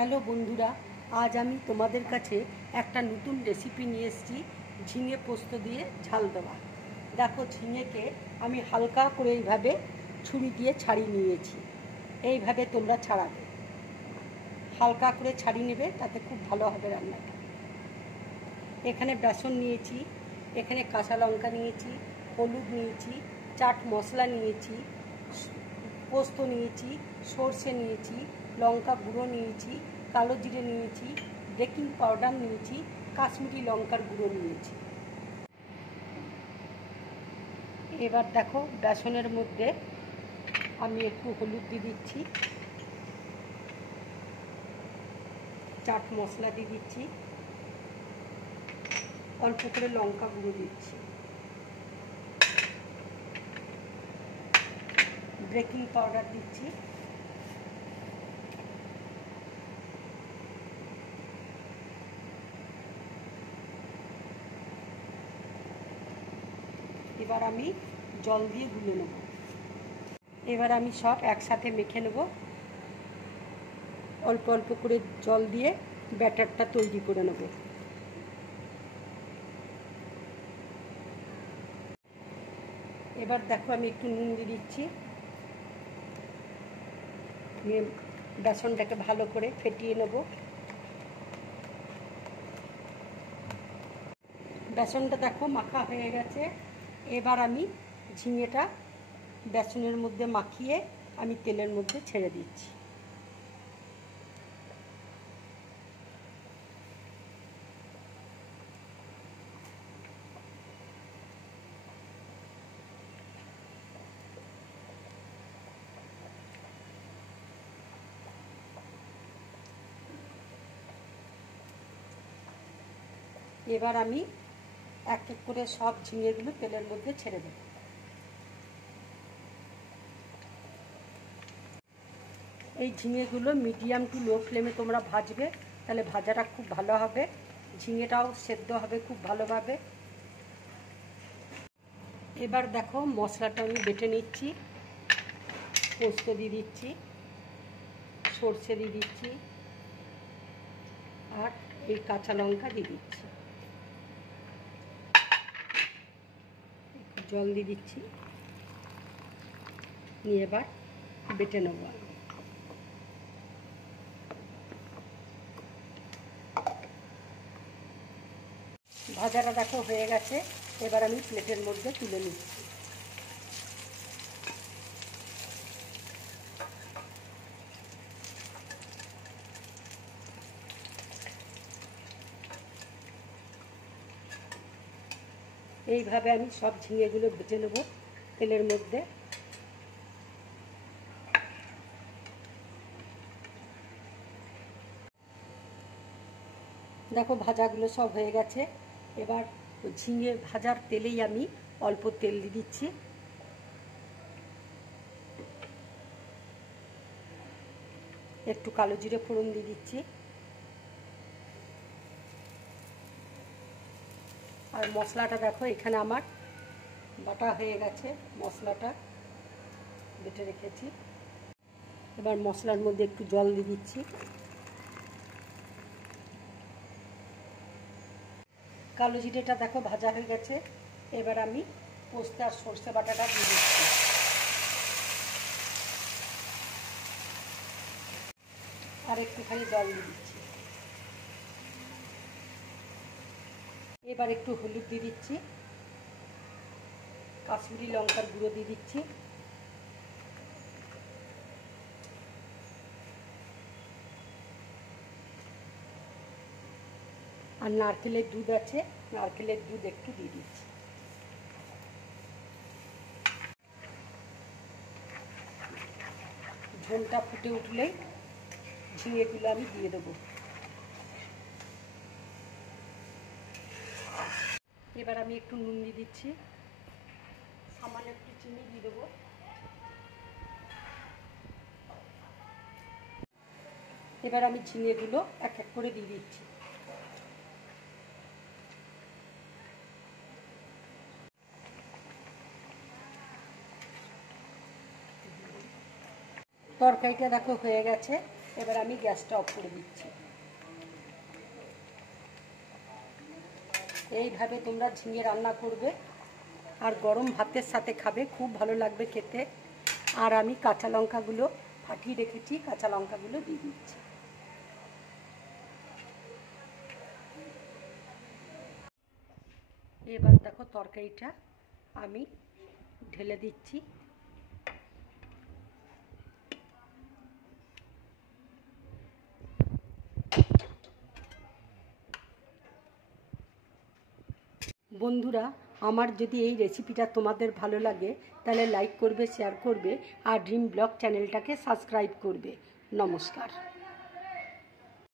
Hello বন্ধুরা, আজ আমি তোমাদের কাছে একটা নতুন রেসিপি নিয়ে এসেছি ঝিঙে পোস্ত দিয়ে ঝাল দেওয়া। দেখো, ঝিঙেকে আমি হালকা করে এইভাবে ছুরি দিয়ে ছাড়িয়ে নিয়েছি। এইভাবে তোমরা ছাড়াবে, হালকা করে ছাড়িয়ে নেবে, তাতে খুব ভালো হবে রান্নাটা। এখানে বেসন নিয়েছি, এখানে কাঁচা লঙ্কা নিয়েছি, হলুদ নিয়েছি, চাট মশলা নিয়েছি, পোস্ত নিয়েছি, সর্ষে নিয়েছি, লঙ্কা গুঁড়ো নিয়েছি, কালো জিরে নিয়েছি, বেকিং পাউডার নিয়েছি, কাশ্মীরি লঙ্কার গুঁড়ো নিয়েছি। এবার দেখো, বেসনের মধ্যে আমি একটু হলুদ দিয়ে দিচ্ছি, চাট মশলা দিয়ে দিচ্ছি, অল্প করে লঙ্কা গুঁড়ো দিচ্ছি, বেকিং পাউডার দিচ্ছি, এবার আমি জল দিয়ে গুলে নেব। এবার আমি সব একসাথে মেখে নেব, অল্প অল্প করে জল দিয়ে ব্যাটারটা তৈরি করে নেব। এবার দেখো, আমি একটু নুন দিয়ে দিচ্ছি, নিয়ে বেসনটাকে ভালো করে ফেটিয়ে নেব। বেসনটা দেখো মাখা হয়ে গেছে। এবার আমি ঝিঙেটা বেসনের মধ্যে মাখিয়ে আমি তেলের মধ্যে ছেড়ে দিচ্ছি। এবার আমি এক এক করে সব ঝিঙেগুলো তেলের মধ্যে ছেড়ে দেব। এই ঝিঙেগুলো মিডিয়াম টু লো ফ্লেমে তোমরা ভাজবে, তাহলে ভাজাটা খুব ভালো হবে, ঝিঙেটাও সেদ্ধ হবে খুব ভালোভাবে। এবার দেখো, মশলাটা আমি বেটে নিচ্ছি। পোস্ত দিয়ে দিচ্ছি, সর্ষে দিয়ে দিচ্ছি, আর এই কাঁচা লঙ্কা দিয়ে দিচ্ছি, জল দিয়ে দিচ্ছি, নিয়ে এবার বেটে নেব। ভাজাটা দেখো হয়ে গেছে। এবার আমি প্লেটের মধ্যে তুলে নিচ্ছি। এইভাবে আমি সব ঝিঙেগুলো ভেজে নেব তেলের মধ্যে। দেখো, ভাজাগুলো সব হয়ে গেছে। এবার ঝিঙে ভাজার তেলেই আমি অল্প তেল দিয়ে দিচ্ছি, একটু কালো জিরে ফোড়ন দিয়ে দিচ্ছি, আর মশলাটা দেখো এখানে আমার বাটা হয়ে গেছে, মশলাটা বেটে রেখেছি। এবার মশলার মধ্যে একটু জল দিয়ে দিচ্ছি, কালো জিরেটা দেখো ভাজা হয়ে গেছে। এবার আমি পোস্ত আর সর্ষে বাটাটা দিয়ে দিচ্ছি, আর একটুখানি জল দিয়ে দিচ্ছি। এবার একটু হলুদ দিয়ে দিচ্ছি, কাশ্মীরি লঙ্কার গুঁড়ো দিয়ে দিচ্ছি, আর নারকেলের দুধ আছে, নারকেলের দুধ একটু দিয়ে দিচ্ছি। ঝোলটা ফুটে উঠলেই ঝিঙেগুলো আমি দিয়ে দেবো। এবার আমি একটু নুন দিয়ে দিচ্ছি, সামান্য একটু চিনি দিয়ে দেবো। এবার আমি ঝিঙেগুলো এক এক করে দিয়ে দিচ্ছি। তরকারিটা দেখো হয়ে গেছে। এবার আমি গ্যাসটা অফ করে দিচ্ছি। এইভাবে তোমরা ঝিঙে রান্না করবে আর গরম ভাতের সাথে খাবে, খুব ভালো লাগবে খেতে। আর আমি কাঁচা লঙ্কাগুলো ফাটিয়ে রেখেছি, কাঁচা লঙ্কাগুলো দিয়ে দিচ্ছি। এবার দেখো তরকারিটা আমি ঢেলে দিচ্ছি। বন্ধুরা, আমার যদি এই রেসিপিটা তোমাদের ভালো লাগে তাহলে লাইক করবে, শেয়ার করবে আর ড্রিম ব্লগ চ্যানেলটাকে সাবস্ক্রাইব করবে। নমস্কার।